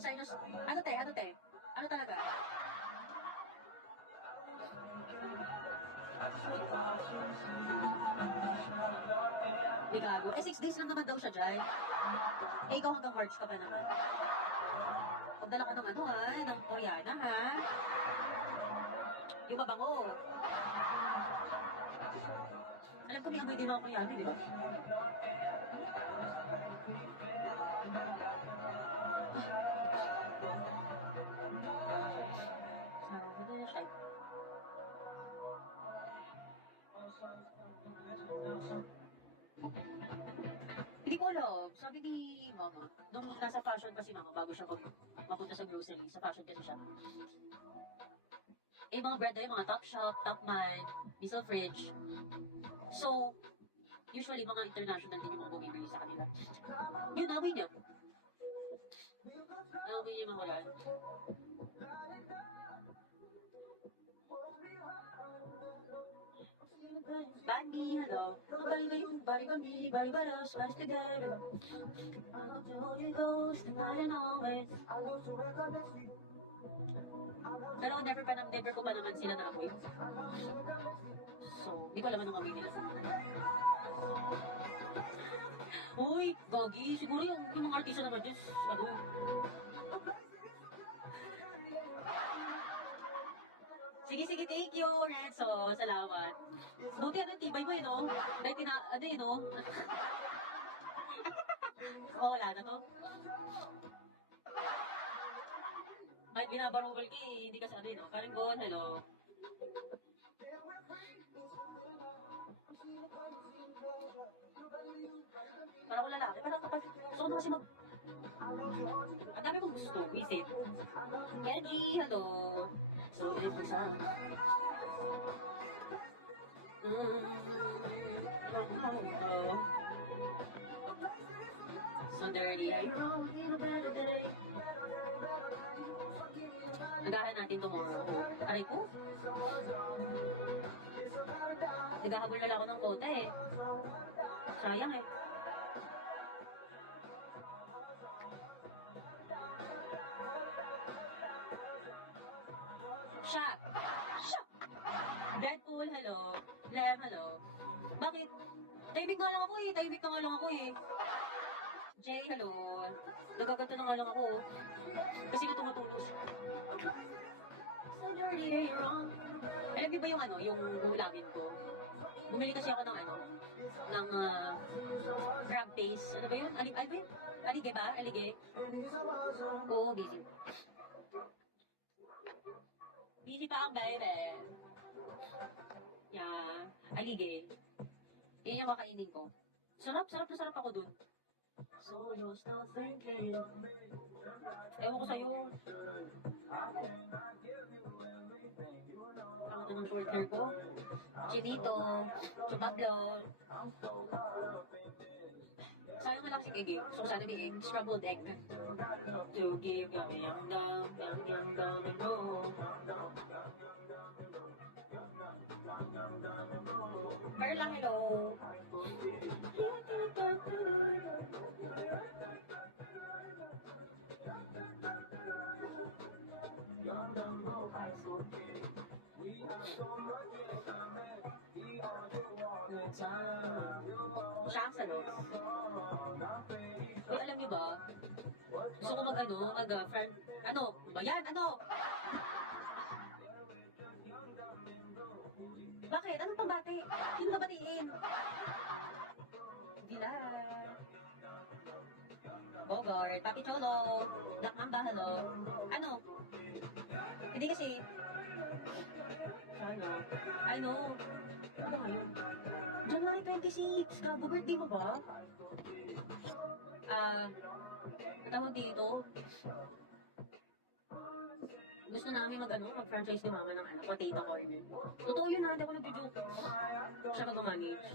Sinus, ano te? Ano talaga? Di gago. 6 days lang naman daw siya, Jai. Ikaw hanggang March ka pa naman. Pagdala ka ng ano ha, ng Oriana ha. Yung mabango. Alam ko may amoy din ako Oriana, di ba? Ano na siya? Hindi ko alam. Sabi ni Mama, nung nasa fashion kasi Mama, bago siya mapunta sa grocery, sa fashion kasi siya. Mga brand na yung mga Top Shop, Top Man, Diesel Fridge. So, usually mga international din yung mga bumibili sa kanila. Yun, amoy niya. Amoy niya yung mga Korean. Bandi, hello. Bari, smash together. I'll tell you goes tonight and always. Pero never ko pa naman sila naamoy. So, hindi ko alam anong amoy nila. Uy, gogi. Siguro yung mga artista naman dyan, ano. Sige, thank you, Renzo. Salamat. Buti tibay mo no? Dahil no? Wala na to. Kahit binabarubal ka hindi ka sa no? Parang go, hello. Parang ko lalaki. Parang kapag gusto ko na kasi ang dami mong gusto. Visit. Energy, hello. So, yun po siya. So dirty. Nagahan natin tomorrow. Aray ko? Naghahabol na lang ako ng kota Sayang Shop! Deadpool, hello. Lem, hello. Bakit? Tahimik nga lang ako Jay, hello. Nagaganto na nga lang ako. Kasi ko tumatulog. So dirty, wrong. Alam niyo ba yung ulagin ko? Bumili kasi ako ng crab paste. Ano ba yun? Alige ba? Alige? Oo, busy. Busy pa ang baby. Yeah. Alige. Yun yung makainin ko. Sarap na sarap ako dun. So you start thinking. Ewan ko sa'yo. Ang ito ng short hair ko. Chinito. Chupablo. Sayang malaki si Kege. So sana may egg. Scrambled egg. To give yummy yum dum. And go. Perla, hello. Chance, ano? Uy, alam niyo ba? Gusto ko mag-friend. Ano ba yan? Bakit? Anong pambati? Sino ka batiin? Dilan. Bogart, Papi Cholo, Black Mamba, hello. Ano? Hindi kasi. Sana. I know. Ano ngayon? January 26. Gago, birthday mo ba? Tawag dito. Gusto namin mag-franchise ni Mama ng potato corner. Totoo yun hindi ako nag-joke. Siya mag-manage.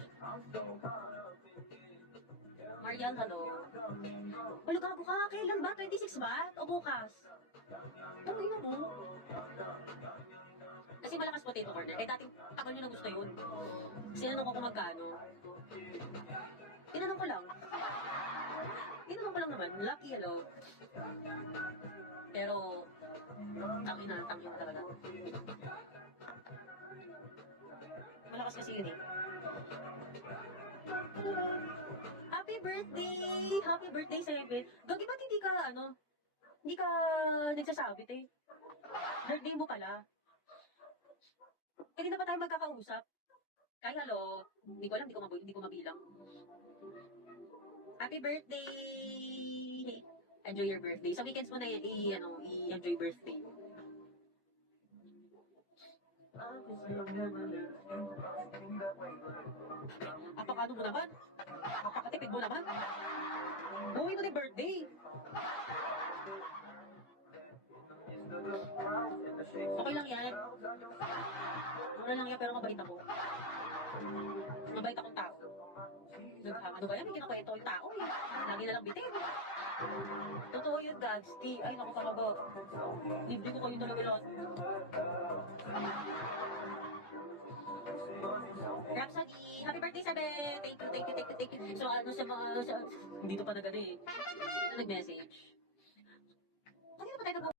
Mariel, hello. Wala gago ka, kailan ba? 26 ba? O bukas? Tangina mo. Kasi malakas potato corner. Dating tagal nyo na gusto yun. Sinanong ko kung magkano. Tinanong ko lang naman. naman. Lucky, hello. Pero, tangin talaga. Malakas kasi yun eh. Happy birthday! Happy birthday, Seven. Gagi, ba't hindi ka nagsasabit eh? Birthday mo pala. Kanina pa tayo magkakausap. Ay, hello. Hindi ko alam, hindi ko mabilang. Happy birthday! Enjoy your birthday. Sa weekends mo na i-enjoy birthday. Apakano mo naman? Apakatipid mo naman? Buhay mo na yung birthday. Okay lang yan. Mura lang yan, pero mabait ako. Mabait akong tao. Ano ba yan? May kinakwento yung tao eh. Lagi na lang bitin. Totoo yun, Gagsty. Ay, naku talaga. Libre ko kayo talaga lahat. Rhapsody, happy birthday, Sabe! Thank you. So, dito pa na gano'n eh. Sino nag-message? Kanina pa tayo